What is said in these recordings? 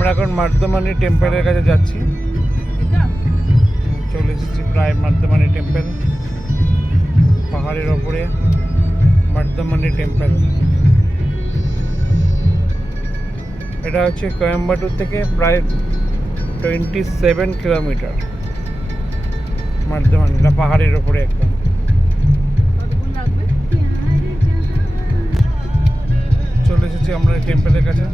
আমরা এখন মার্দমানি টেম্পলের কাছে যাচ্ছি। চলে এসেছি প্রায় মার্দমানি টেম্পল, পাহাড়ের ওপরে মার্দমানি টেম্পল। এটা হচ্ছে কোয়েম্বাটুর থেকে প্রায় 27 কিলোমিটার। মার্দমানি, এটা পাহাড়ের ওপরে একদম। চলে এসেছি আমরা টেম্পলের কাছে।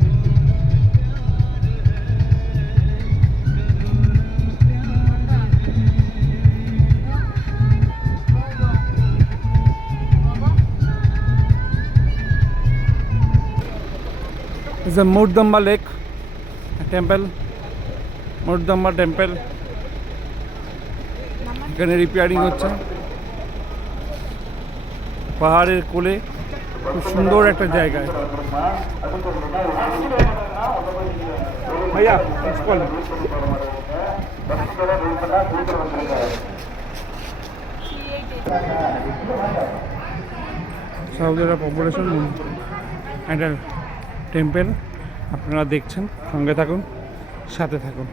It's a Murdamba Lake temple, Murdamba temple. এখানে রিপেয়ারিং হচ্ছে পাহাড়ের কোলে, খুব সুন্দর একটা জায়গায়। ভাইয়া সাউথের পপুলেশন একটা টেম্পল আপনারা দেখছেন। সঙ্গে থাকুন, সাথে থাকুন।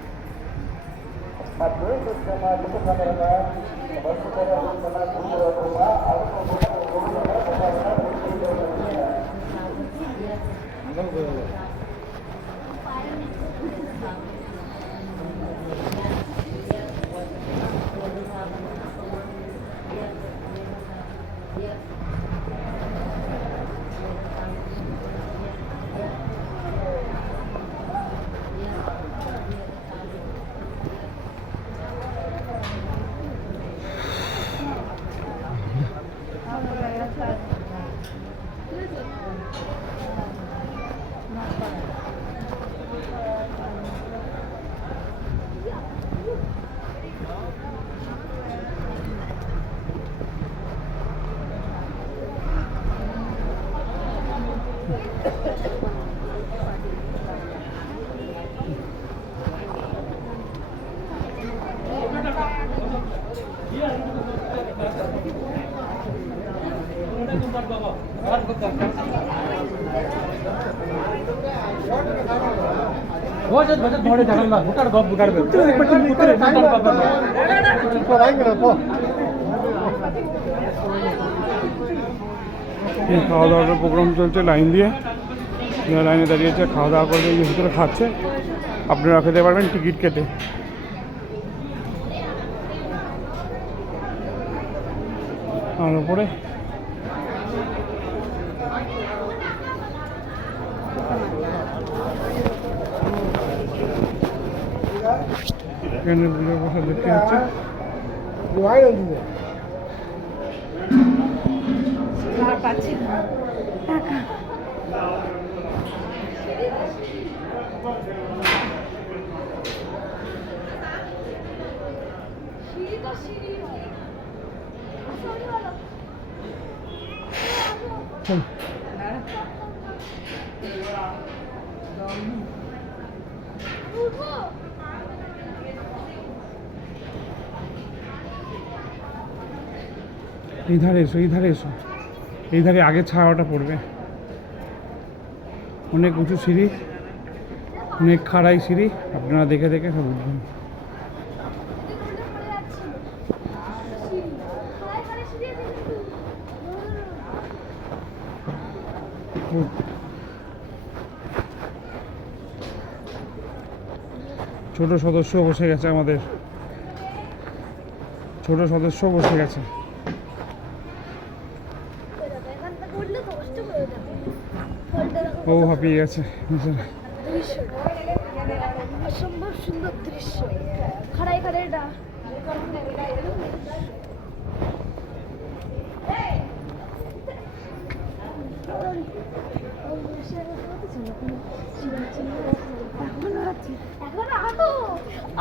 খাওয়া দাওয়ার প্রোগ্রাম চলছে লাইন দিয়ে, লাইনে দাঁড়িয়েছে, খাওয়া দাওয়া করবে, এই ভিতরে খাচ্ছে। আপনারা খেতে পারবেন টিকিট কেটে। আর উপরে এখানে বুড়ো বসা দেখতে হচ্ছে। এই ধারে এসো, এই ধারে এসো, এই ধারে আগে ছাওয়াটা পড়বে। অনেক উঁচু সিঁড়ি, অনেক খাড়াই সিঁড়ি, আপনারা দেখে দেখে সব উঠবেন। ছোট সদস্য বসে গেছে, আমাদের ছোট সদস্য বসে গেছে। ও হাঁপিয়ে গেছে। অসম্ভব সুন্দর দৃশ্য। খাড়াই খাড়াই এটা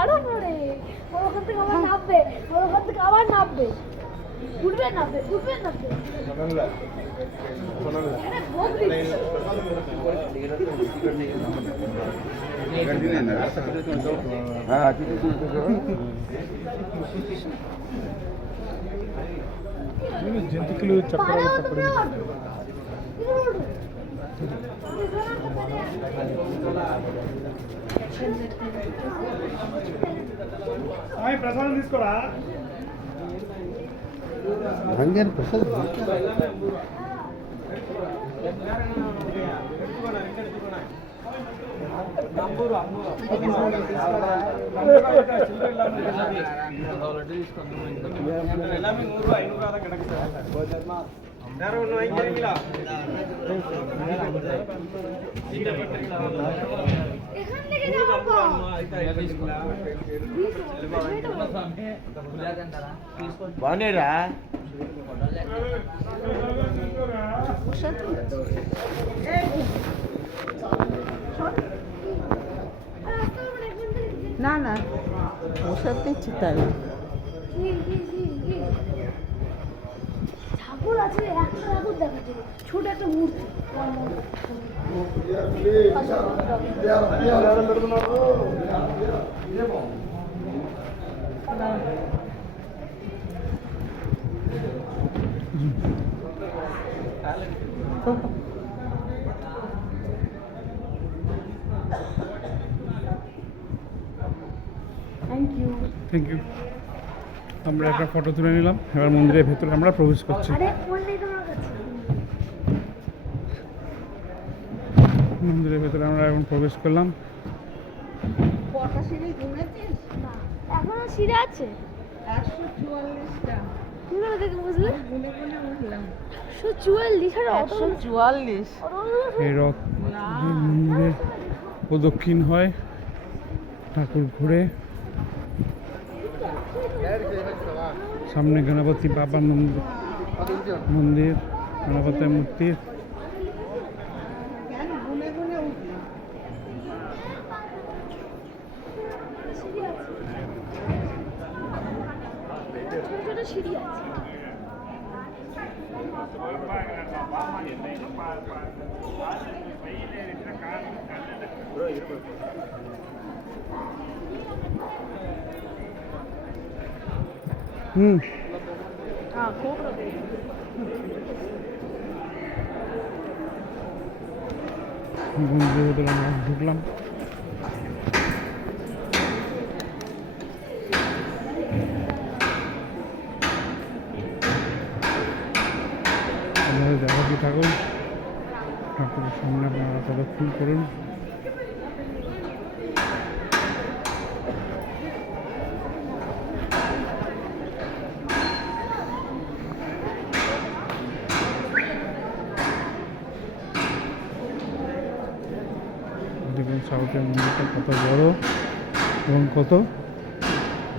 আরো পরে ওখান থেকে আবার নামবে, ওখান থেকে আবার নামবে, উঠবে নামবে, উঠবে নামবে। జంతికలు చక్రాలు చప్పడి ప్రసాదం తీసుకోరా ప్రసాద్ এখান থেকে যাবো బానేరా না না ওষুধ দিচ্ছি তাই ঠাকুর আছে, একটা ঠাকুর দেখাচ্ছে ছোট একটা মূর্তি। Thank you thank you. আমরা একটা ফটো তুলে নিলাম, এবার মন্দিরের ভেতরে আমরা প্রবেশ করছি। আরে ফোন নেই তোমার কাছে? মন্দিরের ভেতরে আমরা এখন প্রবেশ করলাম। কটা সিঁড়ি গুনেছিস না, এখনো সিঁড়ি আছে। 144টা তুমি না দেখে বুঝলে? গুনে গুনে উঠলাম 144 আর অত 144 এই রথ দিয়ে মন্দিরে প্রদক্ষিণ হয়, ঠাকুর ঘুরে। সামনে গণপতি বাবা মন্দির, গণপতির মূর্তি। কেন গুনে গুনে উঠলাম ছোট ছোট সিঁড়ি আছে। হুম, মন্দিরের ভেতরে আমরা ঢুকলাম। আপনাদের দেখাচ্ছি ঠাকুর, ঠাকুরের সামনে আপনারা প্রদক্ষিণ করুন। দেখুন সাউথের মন্দিরটা কত বড় এবং কত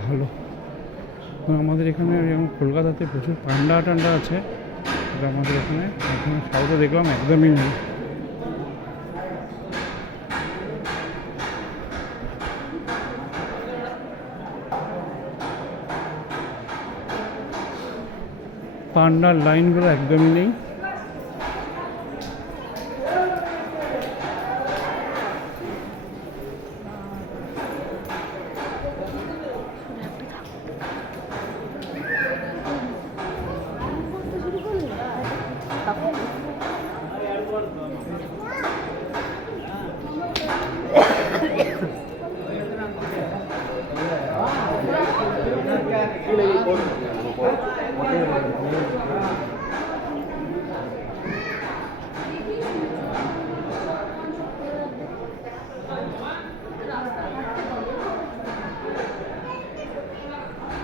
ভালো। এবং আমাদের এখানে যেমন কলকাতাতে প্রচুর পান্ডা টান্ডা আছে, কিন্তু আমাদের এখানে সাউথে দেখলাম একদমই নেই। পান্ডার লাইনগুলো একদমই নেই।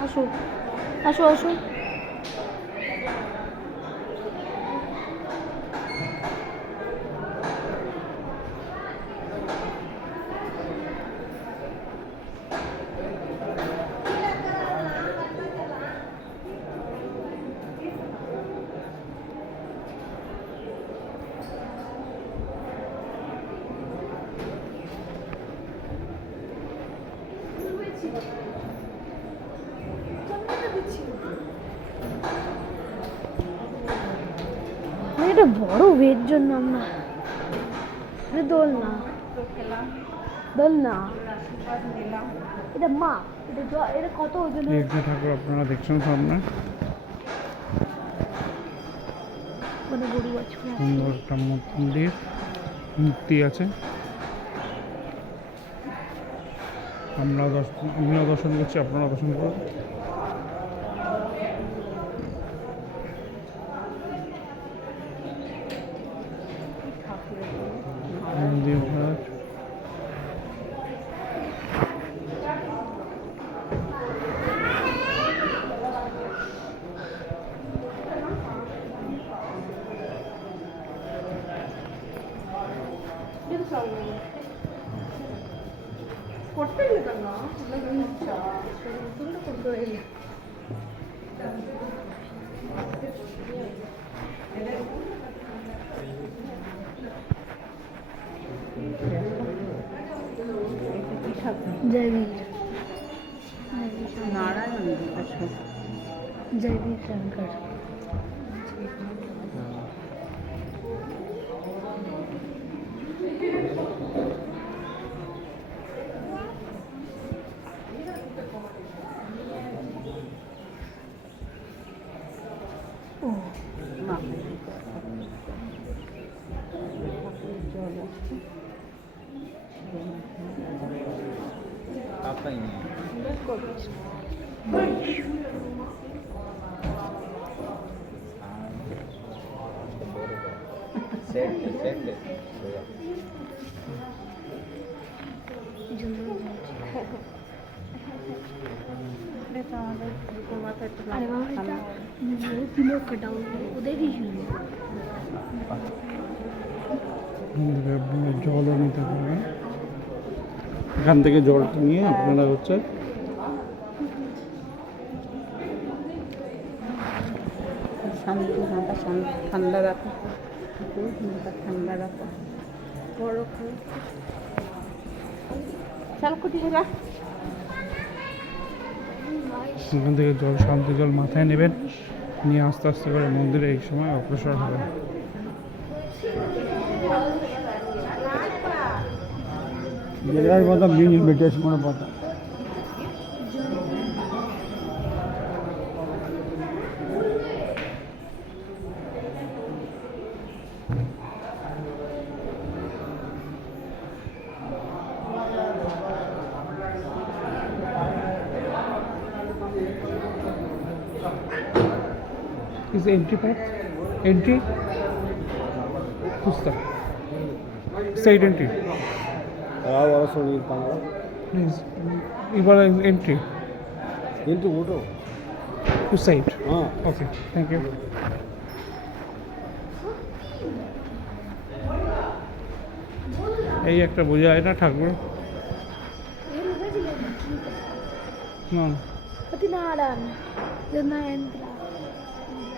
আসো আসো আসো। এটা বড় ওয়েট জন্য আমরা দোলনা দোলনা এটা মা এটা কত ওজন? এই একটা ঠাকুর আপনারা দেখছেন সামনে, মানে গরু বাছুর সুন্দর একটা মন্দির, মূর্তি আছে। আমরা দর্শন করছি, আপনারা দর্শন করুন। মন্দিরঘাট করতে গেলে না ইচ্ছা তুলটা করতে গেলে जयवीर नारायण जयवीर शंकर अरे बाबा किलो कटाओ उधर ही शुरू জলও নিতে পারবে। এখান থেকে জলটা নিয়ে আপনারা হচ্ছে ঠান্ডা রাখো ঠান্ডা রাখো বড় চাল কুটি হেরা এখান থেকে জল, শান্তি জল মাথায় নেবেন, নিয়ে আস্তে আস্তে করে মন্দিরে এই সময় অগ্রসর হবেন। जगह पता बीन इन्विटेशन को पता Is the entry path? Entry? Who's that? Side entry. Please. You are entry. into auto Whose side? हाँ Okay. Thank you. এই একটা বোঝা যায় না ঠাকুর। না না। सत्यनारायण जनायन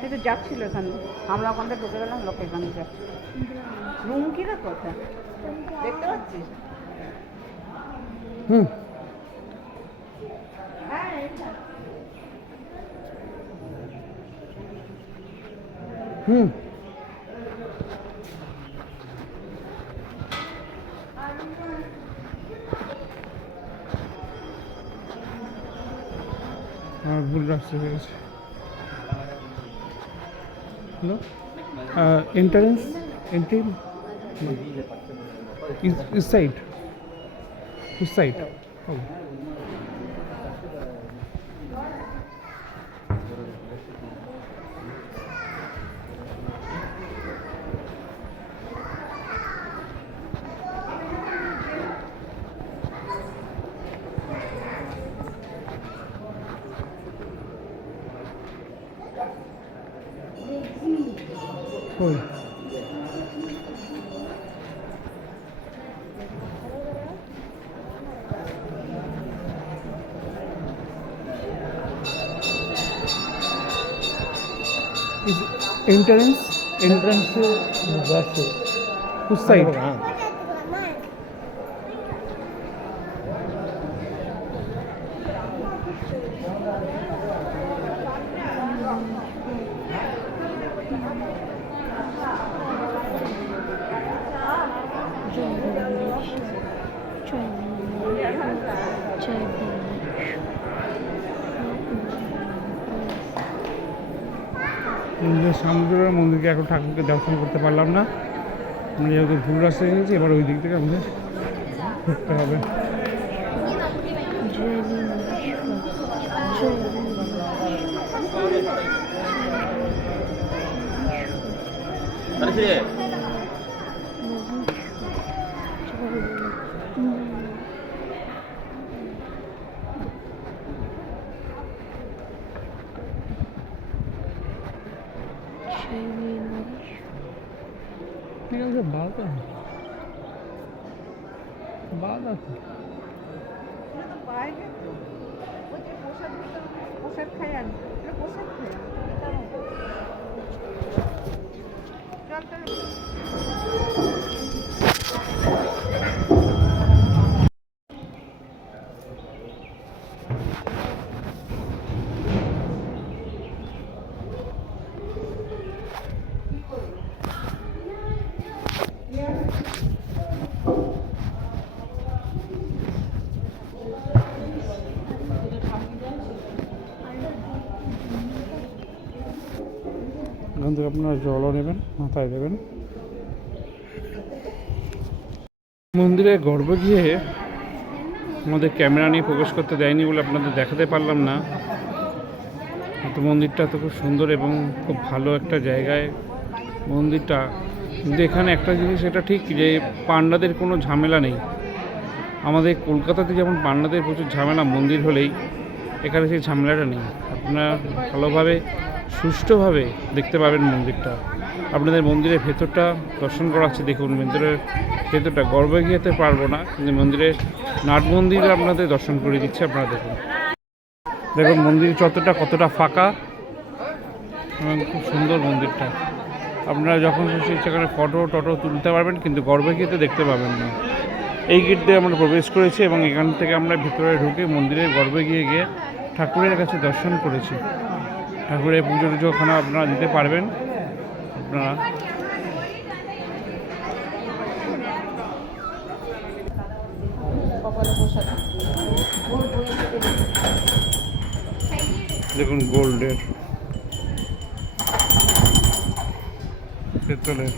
এই তো যাচ্ছিল এখানে আমরা ওখান থেকে ঢুকে গেলাম লোক এখানে যাচ্ছে রুম কিরা কথা দেখতে পাচ্ছিস হুম। হুম। আমার ভুল রাস্তা হয়ে গেছে। হ্যালো, এন্ট্রান্স এন্ট্রি ইস সাইড, ইস সাইড। ওকে। ওই entrance to west whose side? সামুদ্রের মন্দিরকে এখন ঠাকুরকে দর্শন করতে পারলাম না, আমরা যেহেতু ভুল রাস্তায় গেছি, এবার ওই দিক থেকে আমাদের ঘুরতে হবে। ঠিক আছে, বাদ আছে। বাইরে তো ওই যে প্রসাদ খাই আমি, প্রসাদ খাই চল চল। এখান থেকে আপনারা জলও নেবেন, মাথায় দেবেন। মন্দিরে গর্ভে গিয়ে আমাদের ক্যামেরা নিয়ে প্রবেশ করতে দেয়নি বলে আপনাদের দেখাতে পারলাম না। তো মন্দিরটা তো খুব সুন্দর এবং খুব ভালো একটা জায়গায় মন্দিরটা। কিন্তু এখানে একটা জিনিস এটা ঠিক যে পান্ডাদের কোনো ঝামেলা নেই। আমাদের কলকাতাতে যেমন পান্ডাদের প্রচুর ঝামেলা মন্দির হলেই, এখানে সেই ঝামেলাটা নেই। আপনারা ভালোভাবে সুষ্ঠুভাবে দেখতে পাবেন মন্দিরটা। আপনাদের মন্দিরের ভেতরটা দর্শন করাচ্ছে, দেখুন মন্দিরের ভেতরটা। গর্ভে গিয়েতে পারবো না, কিন্তু মন্দিরের নাট মন্দিরে আপনাদের দর্শন করে দিচ্ছে। আপনারা দেখুন, দেখুন মন্দির চত্বরটা কতটা ফাঁকা এবং খুব সুন্দর মন্দিরটা। আপনারা যখন খুশি সেখানে ফটো টটো তুলতে পারবেন, কিন্তু গর্ভে গিয়েতে দেখতে পাবেন না। এই গেট দিয়ে আমরা প্রবেশ করেছি এবং এখান থেকে আমরা ভিতরে ঢুকে মন্দিরের গর্ভে গিয়ে ঠাকুরের কাছে দর্শন করেছি। ঠাকুরের পুজো টুজো ওখানে আপনারা দিতে পারবেন। আপনারা দেখুন গোল্ডের, পেতলের।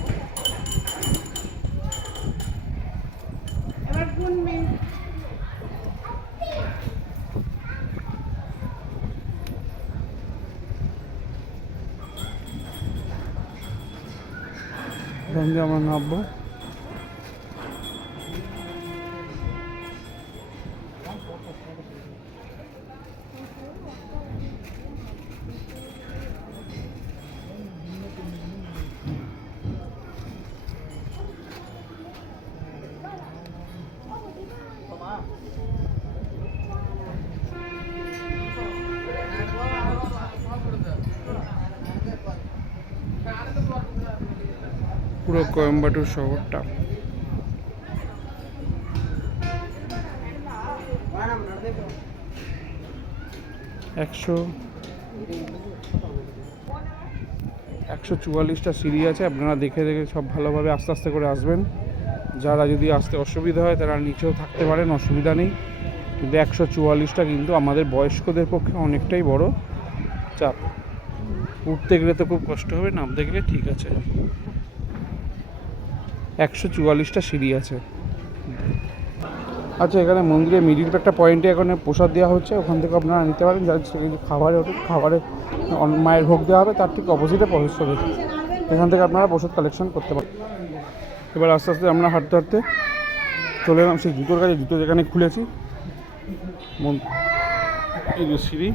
এখান দিয়ে আমরা নামবো। পুরো কোয়েম্বাটুর শহরটা। একশো 144টা সিঁড়ি আছে। আপনারা দেখে দেখে সব ভালোভাবে আস্তে আস্তে করে আসবেন। যারা যদি আসতে অসুবিধা হয় তারা নিচেও থাকতে পারেন, অসুবিধা নেই। কিন্তু 144টা কিন্তু আমাদের বয়স্কদের পক্ষে অনেকটাই বড় চাপ। উঠতে গেলে তো খুব কষ্ট হবে, নামতে গেলে ঠিক আছে। 144টা সিঁড়ি আছে। আচ্ছা, এখানে মন্দিরের মিডিল একটা পয়েন্টে এখানে প্রসাদ দেওয়া হচ্ছে, ওখান থেকে আপনারা নিতে পারেন। যার খাবারে মায়ের ভোগ দেওয়া হবে, তার ঠিক অপোজিটে প্রবেশপথ। এখান থেকে আপনারা প্রসাদ কালেকশন করতে পারেন। এবার আস্তে আস্তে আমরা হাঁটতে হাঁটতে চলে এলাম সেই জুতোর কাছে। জুতো যেখানে খুলেছি, এই যে সিঁড়ি,